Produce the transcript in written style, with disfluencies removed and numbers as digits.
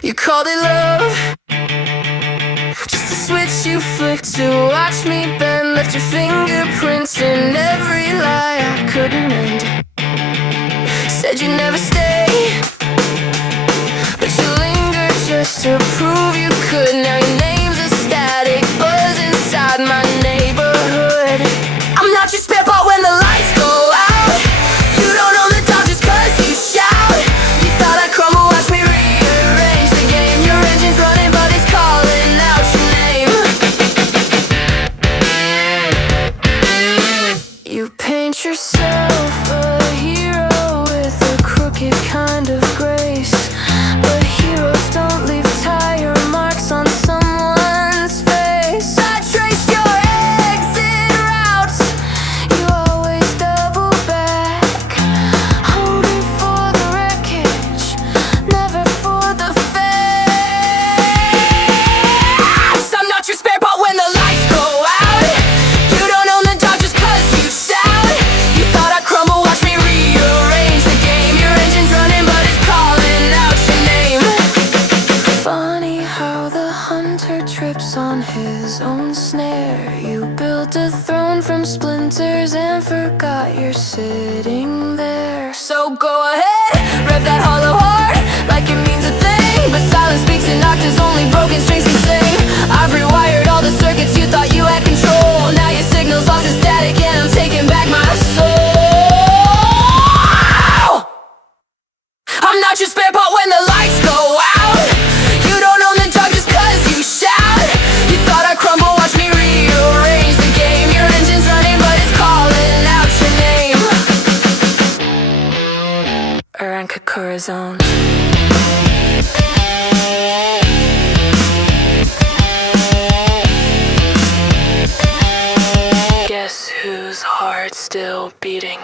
You called it love, just a switch you flicked to watch me bend. Left your fingerprints in every lie I couldn't mend. Said you'd never stay, but you lingered just to prove you could. Now your name's a static buzz inside my neighborhood. I'm not your spare part when the lights go out. You don't own the dog just cause you shout. You thought I'd crumble, watch me rearrange the game. Your engine's running but it's calling out your name. You paint yourself a hero with a crooked kind of grace, but heroes don't leave tire marks on someone's face. I traced your exit routes, you always double back. Hungry for the wreckage, never for the facts. I'm not your spare part when the lights go out. You don't own the dog just cause you shout. You thought I'd crumble, watch me rearrange the game. Your engine's running but it's calling out your name. Funny how the hunter trips on his own snare. You built a throne from splinters and forgot you're sitting there. So go ahead, rev that hollow heart like it means a thing, but silence speaks in octaves, only broken strings can sing. I've rewired all the circuits you thought you had control. Now your signal's lost in static and I'm taking back my soul. I'm not your spare part when the lights go out. You don't own the dog just cause you shout. You thought I'd crumble, watch me rearrange the game. Your engine's running but it's calling out your name. Aranka Corazon. Guess whose heart's still beating?